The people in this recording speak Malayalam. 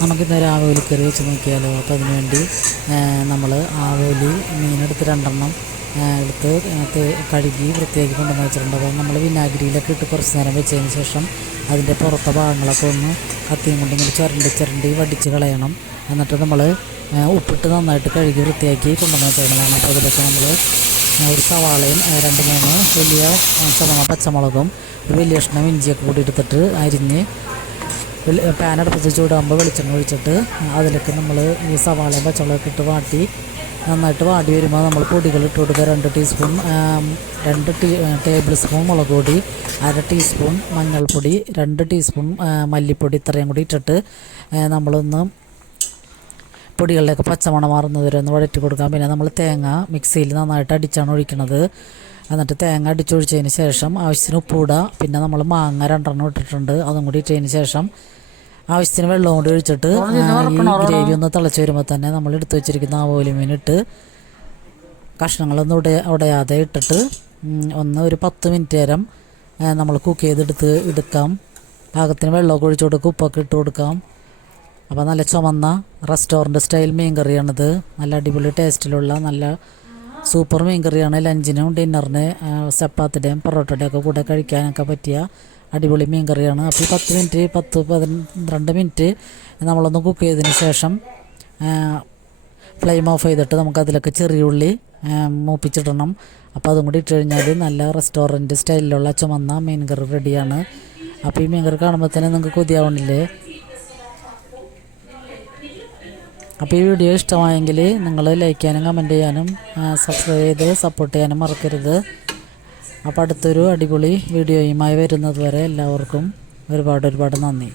നമുക്കിന്നൊരു ആവോലി കറി വെച്ച് നോക്കിയാലോ. അപ്പോൾ അതിനുവേണ്ടി നമ്മൾ ആവോലി മീനെടുത്ത് 2 എടുത്ത് കഴുകി വൃത്തിയാക്കി കൊണ്ടുവന്ന് വെച്ചിട്ടുണ്ട്. അപ്പോൾ നമ്മൾ വിനാഗിരിയിലൊക്കെ ഇട്ട് കുറച്ച് നേരം വെച്ചതിന് ശേഷം അതിൻ്റെ പുറത്തെ ഭാഗങ്ങളൊക്കെ ഒന്ന് കത്തിയും കൊണ്ട് ഇങ്ങനെ ചുരണ്ടി വടിച്ച് കളയണം. എന്നിട്ട് നമ്മൾ ഉപ്പിട്ട് നന്നായിട്ട് കഴുകി വൃത്തിയാക്കി കൊണ്ടുവന്ന് വെച്ചിട്ടുള്ളതാണ്. അപ്പോൾ അതിലൊക്കെ നമ്മൾ ഒരു സവാളയും 2-3 വലിയ ചുവന്ന പച്ചമുളകും ഒരു വലിയ കഷ്ണം ഇഞ്ചിയൊക്കെ കൂടി എടുത്തിട്ട് അരിഞ്ഞ് പാൻ അടുപ്പത്ത് ചൂടാകുമ്പോൾ വെളിച്ചെണ്ണ ഒഴിച്ചിട്ട് അതിലേക്ക് നമ്മൾ ഈ സവാളയും പച്ചമുളകൊക്കെ ഇട്ട് വാട്ടി നന്നായിട്ട് വാടി വരുമ്പോൾ നമ്മൾ പൊടികൾ ഇട്ട് കൊടുക്കുക. 2 ടീസ്പൂൺ 2 ടേബിൾ സ്പൂൺ മുളക് പൊടി, 1/2 ടീസ്പൂൺ മഞ്ഞൾപ്പൊടി, 2 ടീസ്പൂൺ മല്ലിപ്പൊടി, ഇത്രയും കൂടി ഇട്ടിട്ട് നമ്മളൊന്ന് പൊടികളിലേക്ക് പച്ചമണം മാറുന്നത് വരെ ഒന്ന് വഴറ്റി കൊടുക്കാം. പിന്നെ നമ്മൾ തേങ്ങ മിക്സിയിൽ നന്നായിട്ട് അടിച്ചാണ് ഒഴിക്കുന്നത്. എന്നിട്ട് തേങ്ങ അടിച്ചൊഴിച്ചതിന് ശേഷം ആവശ്യത്തിന് ഉപ്പ് ഇടുക. പിന്നെ നമ്മൾ മാങ്ങ 2 ഇട്ടിട്ടുണ്ട്, അതും കൂടി ഇട്ടതിന് ശേഷം ആവശ്യത്തിന് വെള്ളം കൂടി ഒഴിച്ചിട്ട് ഈ ഗ്രേവി ഒന്ന് തിളച്ച് വരുമ്പോൾ തന്നെ നമ്മൾ എടുത്ത് വെച്ചിരിക്കുന്ന ആവോലി മീനിട്ട് കഷ്ണങ്ങളൊന്നും ഉടയാതെ ഇട്ടിട്ട് ഒരു 10 മിനിറ്റ് നേരം നമ്മൾ കുക്ക് എടുക്കാം. പാകത്തിന് വെള്ളമൊക്കെ ഒഴിച്ച് കൊടുക്കുക, ഉപ്പൊക്കെ ഇട്ട് കൊടുക്കാം. അപ്പോൾ നല്ല ചുമന്ന റെസ്റ്റോറൻറ്റ് സ്റ്റൈൽ മീൻ കറിയാണിത്. നല്ല അടിപൊളി ടേസ്റ്റിലുള്ള നല്ല സൂപ്പർ മീൻ കറിയാണ്. ലഞ്ചിനും ഡിന്നറിന് ചപ്പാത്തിയുടെയും പൊറോട്ടയുടെയും ഒക്കെ കൂടെ കഴിക്കാനൊക്കെ പറ്റിയ അടിപൊളി മീൻ കറിയാണ്. അപ്പോൾ ഈ 10-12 മിനിറ്റ് നമ്മളൊന്ന് കുക്ക് ചെയ്തതിന് ശേഷം ഫ്ലെയിം ഓഫ് ചെയ്തിട്ട് നമുക്കതിലൊക്കെ ചെറിയ ഉള്ളി മൂപ്പിച്ചിടണം. അപ്പോൾ അതും കൂടി ഇട്ട് കഴിഞ്ഞാൽ നല്ല റെസ്റ്റോറൻറ്റ് സ്റ്റൈലിലുള്ള ചുമന്ന മീൻ കറി റെഡിയാണ്. അപ്പോൾ ഈ മീൻ കറി കാണുമ്പോൾ തന്നെ നിങ്ങൾക്ക് കൊതിയാവണില്ലേ. അപ്പോൾ ഈ വീഡിയോ ഇഷ്ടമായെങ്കിൽ നിങ്ങൾ ലൈക്ക് ചെയ്യാനും കമൻറ്റ് ചെയ്യാനും സബ്സ്ക്രൈബ് ചെയ്ത് സപ്പോർട്ട് ചെയ്യാനും മറക്കരുത്. അപ്പോൾ അടുത്തൊരു അടിപൊളി വീഡിയോയുമായി വരുന്നത് വരെ എല്ലാവർക്കും ഒരുപാട് നന്ദി.